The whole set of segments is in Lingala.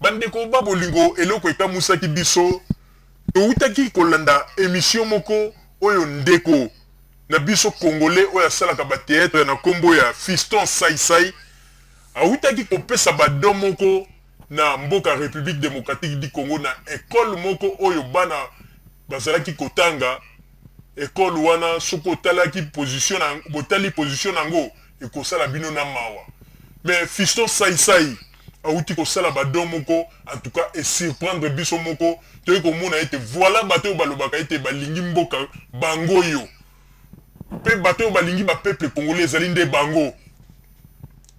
bandeko ba bolingo eloko ekamusaki biso toutaki kolanda émission moko oyo ndeko na biso congolais oyo asalaka ba théâtre na kombo ya Fiston Saisai autaki kopesa bado moko na mboka République démocratique du Congo na école moko oyo bana bazalaki kotanga école wana soko talaki position na botali position nango ekosala bino na mawa mais Fiston Saisai auti kosala bado moko en tout cas et surprendre biso moko toyi komona ete voilà bato balobaka ete balingi mboka bango yo pe bato balingi ba peuple congolais ezali nde bango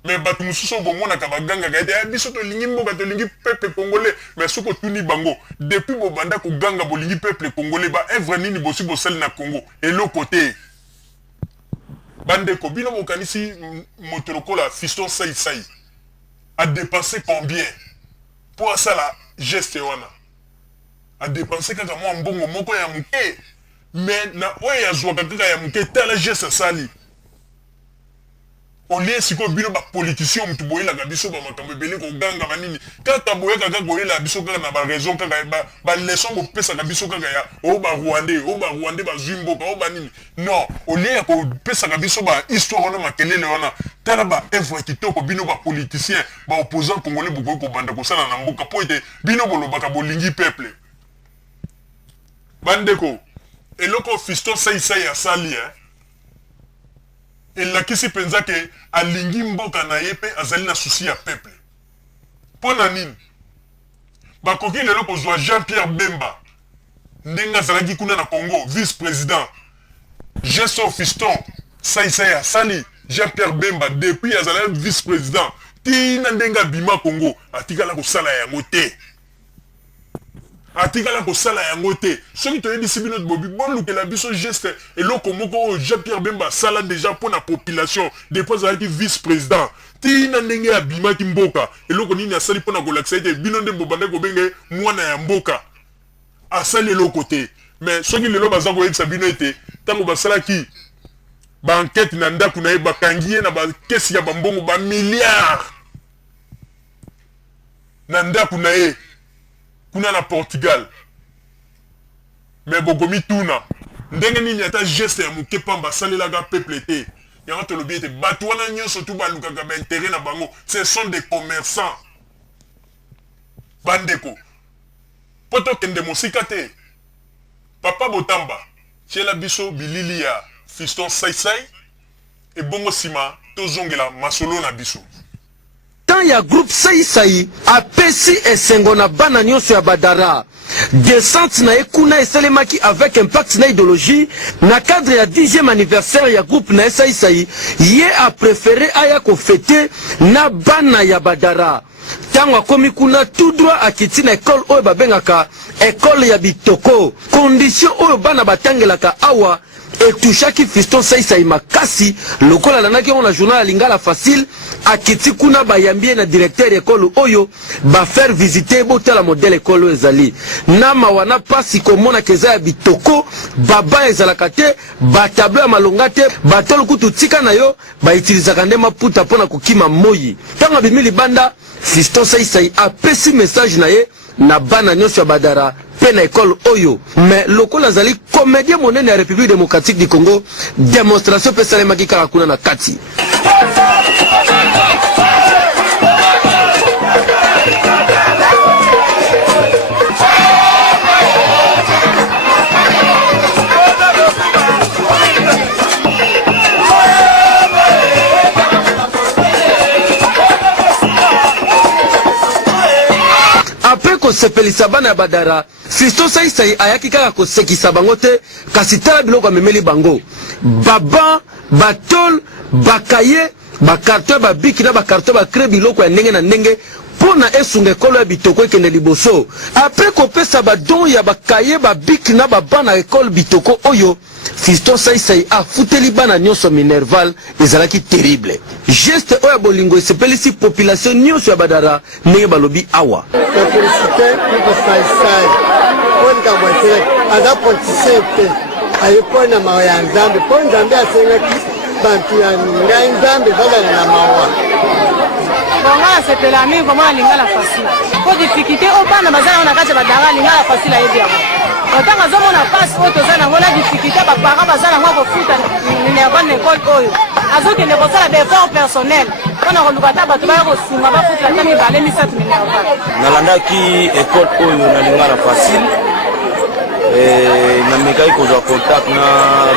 mais bato mususu bomona ka baganga ka ete biso to lingi mboka to lingi peuple congolais mais soko tuni bango depuis bobanda ko ganga bolingi peuple congolais ba œuvre nini bosi bosali na Congo et l'autre côté bande ko bino mokanisi motorokola Fiston Saisai a dépensé combien pour ça la geste wana a dépensé kaka mwa mbongo moko ya muke mais na oya ya zwa kaka ya muke tala geste sali on lié siko bino ba politicien mutu boyela ka biso ba makambo ebele ko ganga manini kaka boyeka kaka boyela biso kaka na ba raison kaka ba leçon bo pesa ka biso kaka ya o ba Rwandais ba Zimboka o ba nini non on lié ko pesa ka biso ba histoire na makelele wana tala ba œuvre kitoko bino ba politicien ba opposant congolais boko ko banda ko sala na mboka po ete bino bolobaka bolingi peuple bandeko eloko Fiston Saisai asali et la kisi penza ke alingi mboka na yepe azali na souci ya peuple pona nini bakoki lelo kozwa Jean-Pierre Bemba ndenga zalaki kuna na Congo vice-président Gesso Fiston Saisai asali Jean-Pierre Bemba depuis azali vice-président tina ndenga bima Congo atikala kosala yango te atikala kosala yango te soki toyebisi bino bobi bolukela biso geste eloko moko Jean-Pierre Bemba sala déjà pour la population depuis azalaki vice-président tina ndenge abimaki mboka eloko nini asali mpona kolakisa ete bino nde bobanda kobenge mwana ya mboka asali eloko te mais soki lelo baza koyebisa bino ete ntango basalaki baenquête na ndako na ye bakangi ye na bakesi ya bambongo bamilliard na ndako na ye kuna na Portugal mais bokomi tuna ndenge nini ata geste ya muke pamba salelaka peuple te yango tolobi ete bato wana nyonso tu balukaka baintérêt na bango ce sont des commerçants bandeko po tokende mosika te papa Botamba tiela biso bilili ya Fiston Saisai ebongo nsima tozongela masolo na biso tant ya groupe Saisai apesi esengo na bana nyonso ya badara descente na ekuna esalemaki avec impact na idéologie na cadre ya 10e anniversaire ya groupe na Saisai ye a préféré aya ko fêter na bana ya badara tango akomi kuna tout droit akiti na école oyo babengaka école ya bitoko condition oyo bana batangelaka awa etouchaki Fiston Saisai makasi lokola lanaki on la journal Lingala facile akiti kuna bayambie na directeur école oyo ba faire visiter botala modèle école ezali nama wana pasi komona keza ya bitoko baba ezalaka te ba tableau ya malonga te batolo kutu tika na yo ba utilisaka nde maputa pona kokima moyi tanga bimili banda Fiston Saisai apesi message na ye na bana nyonso ya badara pe na école oyo mais lokola zali comédien monene ya République démocratique du Congo démonstration pe salemaki kaka kuna na kati après kosepelisa bana ya badara Fiston Saisai ayaki kaka kosekisa bango te kasi tala biloko amemeli bango baba batol bakaye bakarton babiki na bakarton bakre biloko ya ndenge na ndenge pona esunga ekolo ya bitoko ekende liboso après kopesa badon ya bakaye babiki na babana ekolo bitoko oyo Fiston Saisai afuteli bana nyonso minerval ezalaki terrible geste oyo bolingo esepelisi population nyonso ya badara ndenge balobi awa aza politicien te ayepona mawa ya nzambe mpo nzambe asengaki bantu ya ngai nzambe bazala na mawa bonga sepela mingi komona lingala facile po difficulté o bana bazala na kati badara lingala facile ayebi yango otanga azomona pasi oyo toza nango na difficulté bapara bazala yango kofuta minerva na ekole oyo azokende kosala baeffort personnel mpona koluka ta bato baya kosunga bafutela ta mibale misatu minerva nalandaki ekole oyo na lingala facile namekaki kozwa contact na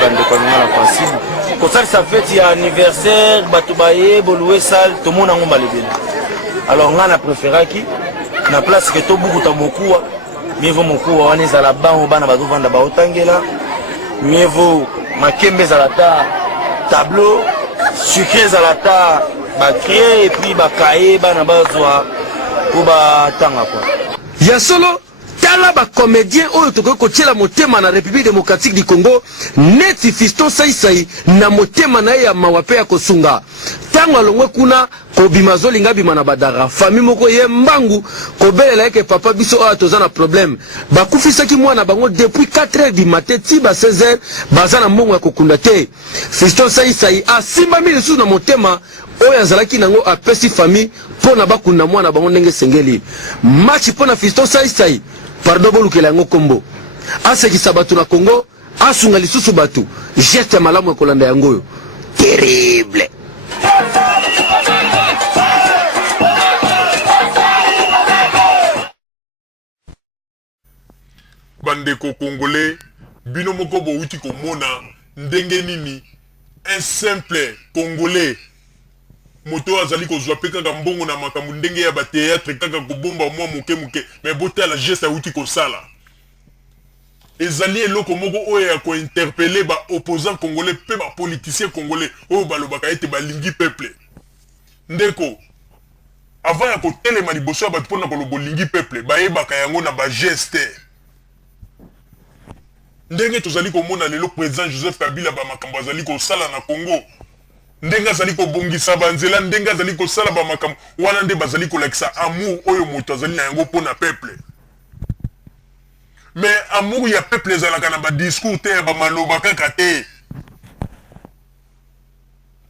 bandeko ya lingala facile kosalisa fete ya anniversaire bato baye bolue sale tomona yango malebele alors nga na préféraki na place ke tobukuta mokuwa mieux mokuwa wana ezala bango bana bazovanda baotangela mieux vaut makembe ezala ta tableau sucre ezala ta bacrie epuis bakaye bana bazwa po batanga kwa ya solo tala bacomédien oyo tokoki kotiela motema na république démocratique du congo neti Fiston Saisai na motema na ye ya mawa mpe ya kosunga ntango alongwe kuna kobima azolinga bima na badara fami moko ye mbangu kobelela eke papa biso oyo toza na problème bakufisaki mwana bango depuis 4h du matin ti ba 16h baza na mbongo ya kokunda te Fiston Saisai asimbami lisusu na motema oyo azalaki nango apesi fami mpo na bakunda mwana bango ndenge esengeli match mpo na Fiston Saisai pardon bolukela yango kombo asekisa bato na Congo asunga lisusu bato geste malamu ekolanda yango oyo terrible bandeko congolais bino moko bouti komona ndenge nini un simple congolais moto azali kozwa pe kaka mbongo na makambo ndenge ya bateatre kaka kobomba mwa moke moke mais botala geste auti kosala ezali eloko moko oyo ya kointerpele ba opposant congolais pe ba politicien congolais oyo balobaka ete balingi peuple ndeko avant ya kotelema liboso ya bato mpona koloba olingi peuple bayebaka yango na bageste ndenge tozali komona lelo président Joseph Kabila bamakambo azali kosala na Congo ndenge azali kobongisa banzela ndenge azali kosala bamakambo wana nde bazali kolakisa amour oyo moto azali na yango mpona peuple mais amour ya peuple ezalaka na badiscours te ya bamaloba kaka te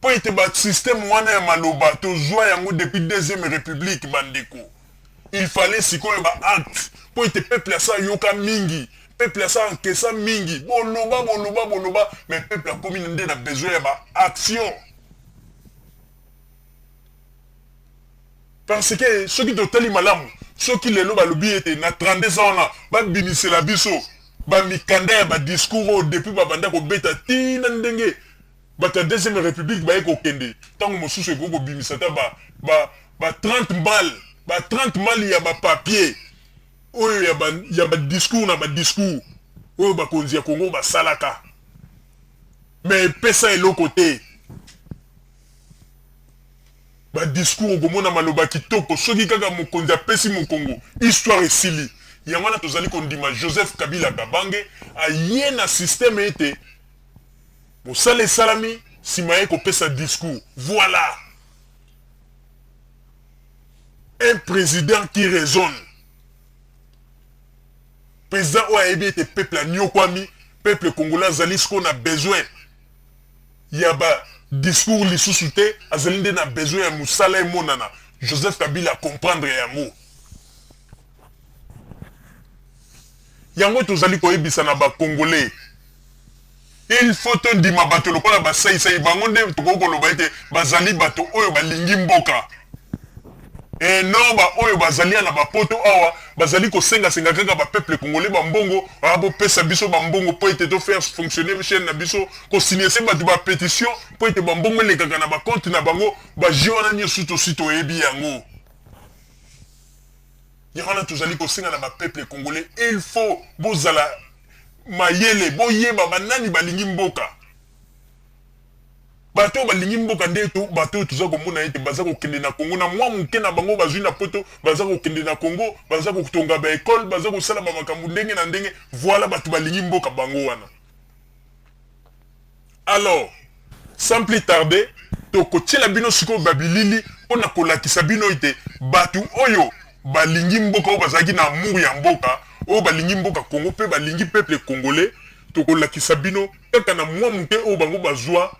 po ete basystème wana ya maloba tozwa yango depuis deuxième république bandeko il fallait sikoyo baacte po ete peuple asa yoka mingi peuple asa ankesa mingi boloba mais peuple akomi nde na besoin ya baaction parce que soki totali malamu soki lelo balobi ete na 32 ans wana babimisela biso bamikanda ya badiscours oyo depuis babanda kobeta tina ndenge bato ya deuxième république baye kokende ntango mosusu ekoki kobimisa ta ba 30 mbale ya bapapier oyo ya badiscours na badiscours oyo bakonzi ya Congo basalaka mais pesa eloko te badiscours okomona maloba kitoko soki kaka mokonzi apesi mokongo histoire esili yango wana tozali kondima Joseph Kabila Kabange aye na système ete mosala esalami nsima ye kopesa discours voilà un président qui raisonne président oyo ayebi ete peuple anyokwami peuple congolais azali sikoyo na besoin ya discours lisusu te azali nde na besoin ya mosala emonana Joseph Kabila comprendre yango yango tozali koyebisa na bacongolais il faut tondima bato lokola basaisai bango nde tokoki koloba ete bazali bato oyo balingi mboka non oyo bazali na bapoto awa bazali kosenga kaka bapeuple congolais bambongo bopesa biso bambongo po ete tofaire fonctionner chaîne na biso kosignese bato bapétition po ete bambongo elekaka na bacompte na bango baji wana nyonso tosi toyebi yango yango wana tozali kosenga na bapeuple congolais il faut bozala mayele boyeba banani balingi mboka bato balingi mboka nde bato toza komona ete baza kokende na Congo na mwa moke na bango bazwi na poto baza kokende na Congo baza kotonga baekole baza kosala bamakambo ndenge na ndenge voilà bato balingi mboka bango wana alors sans plus tarder tokotiela bino sikoyo babilili mpona kolakisa bino ete bato oyo balingi mboka oyo bazalaki na amour ya mboka oyo balingi mboka Congo mpe balingi peuple congolais tokolakisa bino kaka na mwa moke oyo bango bazwa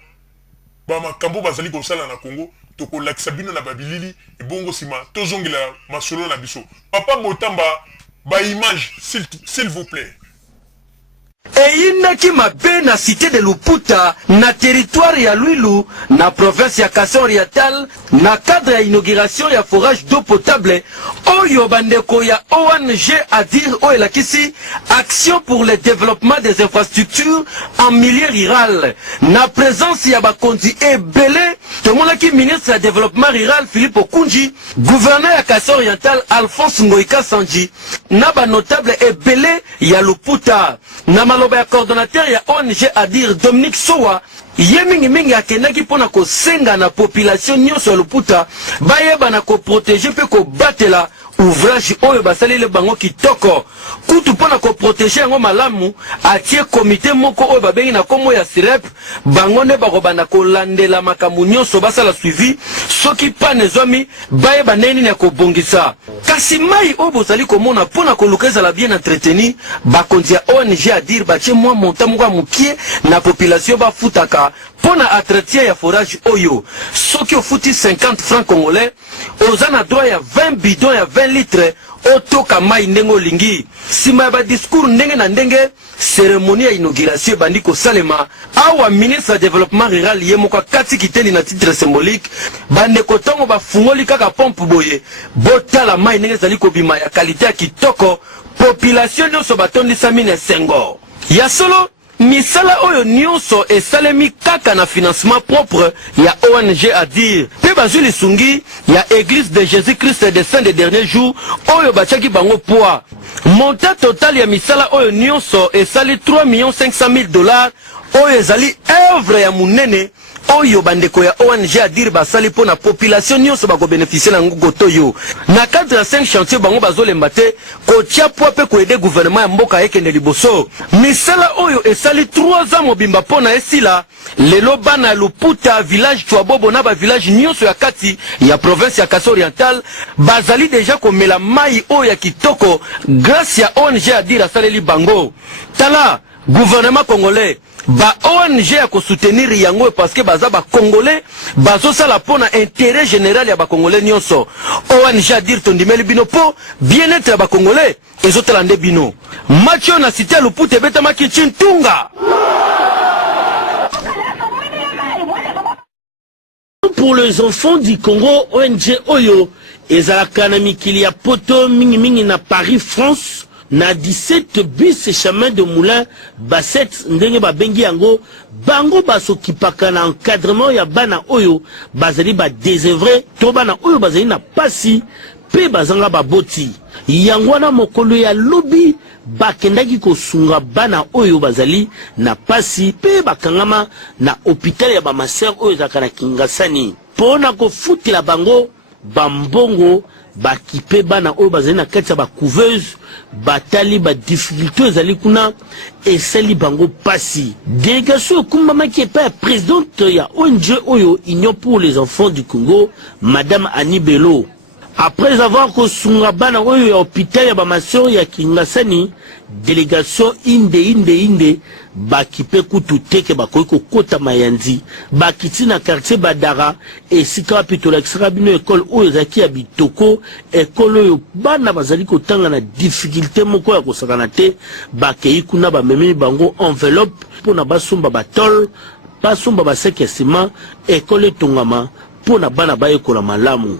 bamakambo bazali kosala na Congo tokolakisa bino na babilili ebongo sima tozongela masolo na biso. Papa Motamba ba image s'il vous plaît. eyinaki mabe na cité de Luputa na territoire ya Lwilu na province ya Kasai Oriental na cadre ya inauguration ya forage d'eau potable oyo bandeko ya ONG ADIR oyo elakisi action pour le développement des infrastructures en milieu rural na présence ya bakonzi ebele tomonaki ministre ya développement rural Philippe Okunji, gouverneur ya Kasai Oriental Alphonse Ngoïka Sanji na banotable ebele ya Luputa na maloba ya coordonnateur ya ONG ADIR Dominique Sowa ye mingi akendaki mpona kosenga na population nyonso ya Luputa bayeba na koprotege mpe kobatela ouvrage oyo basaleli bango kitoko kutu mpona koprotege yango malamu atie komite moko oyo babengi na kombo ya SIREP bango nde bakobanda kolandela makambo nyonso basala suivi soki pane ezwami bayeba ndenge nini ya kobongisa kasi mai oyo bozali komona mpona koluka ezala bien entreteni bakonzi ya ONG ADIR batie mwa monta moko ya mokie na population bafutaka mpona entretien ya forage oyo soki ofuti 50 francs congolais oza na droit ya 20 bidon ya 20 litres otoka mai ndenge olingi nsima ya badiscours ndenge na ndenge cérémonie ya inauguration ebandi kosalema awa ministre ya développement rural ye moko akati kiteni na titre symbolique bandeko ntongo bafungoli kaka pompe boye botala mai ndenge ezali kobima ya kalite ya kitoko population nyonso batondisami na esengo ya solo misala oyo nyonso esalemi kaka na financement propre ya ONG ADIR pe bazwi lisungi ya église de Jésus-Christ des Saints des derniers jours oyo batiaki bango poids montant total ya misala oyo nyonso esali 3,500,000 $ oyo ezali œuvre ya munene oyo bandeko ya ONG ADIR basali po na population nyonso bakobénéficier na ngugo toyo na cadre ya 5 chantier bango bazolemba te kotia po pe koede gouvernement ya mboka ekende liboso misala oyo esali 3 ans mobimba po na esila lelo bana ya Luputa village Chwabobo na ba village nyonso ya kati ya province ya Kasai Oriental bazali deja komela mai oyo ya kitoko grâce ya ONG ADIR asaleli bango tala gouvernement congolais ba ONG ya kosoutenir yango parce que baza ba congolais bazosala pona intérêt général ya ba congolais nyonso ONG ADIR tondimeli bino po bien-être ya ba congolais ezotala nde bino macho na cité Luputa betamaki Chintunga. Pour les enfants du Congo, ONG Oyo ezalaka na mikili ya poto mingi na Paris, France na 17 bus chemin de moulin baset ndenge babengi yango bango basokipaka na encadrement ya bana oyo bazali ba désœuvré to bana oyo bazali na pasi pe bazanga baboti yango na mokolo ya lobi bakendaki kosunga bana oyo bazali na pasi pe bakangama na hôpital ya ba maser oyo zaka na Kingasani pona kofutela bango bambongo bakipe bana oyo bazali na kati ya bakouveuse batali ba difficulté ezali kuna esali bango pasi délégation ekumbamaki epai ya présidente ya ONG oyo Union pour les enfants du Congo Madame Annie Bello. Après avoir kosunga bana oyo ya hôpital ya bamasio ya Kingasani délégation inde bakipe kutu teke bakoki kokota mayanzi bakiti na quartier Badara esika wapi tolakisaka bino école oyo ezalaki ya bitoko école oyo bana bazali kotanga na difficulté moko ya kosakana te bakei kuna bamemi bango enveloppe mpona basomba batol basomba baseke ya sima école etongama mpona bana bayekola malamu.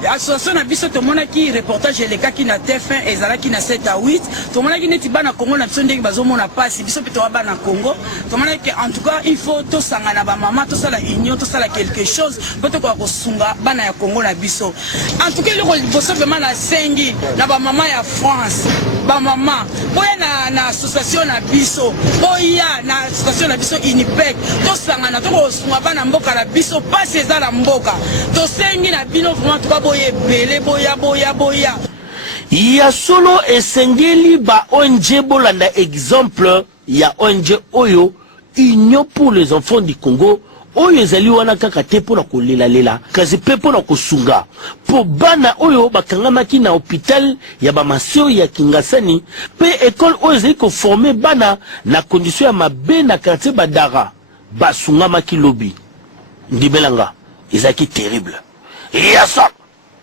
Association na biso tomonaki reportage elekaki na TF1 ezalaki na 7 à 8 tomonaki neti bana Congo na biso ndenge bazomona pasi biso pe to bana Congo tomonaki en tout cas il faut to sanga na ba maman to sala union to sala quelque chose poto kwa kosunga bana ya Congo na biso en tout cas le bosso vraiment na sengi na ba maman ya France ba maman boya na association na biso boya na association na biso Unipec to sanga na to kosunga bana mboka na biso pasi ezala mboka to sengi na bino vraiment ya solo esengeli ba ONG bolanda exemple ya ONG oyo Union pour les enfants du Congo oyo ezali wana kaka te pona kolela kasi pe pona kosunga po bana oyo bakangamaki na hôpital ya bamasio ya Kingasani pe école oyo ezali koforme bana na condition ya mabe na quartier Badara basungamaki lobi ndibelanga ezalaki terrible. Et à ça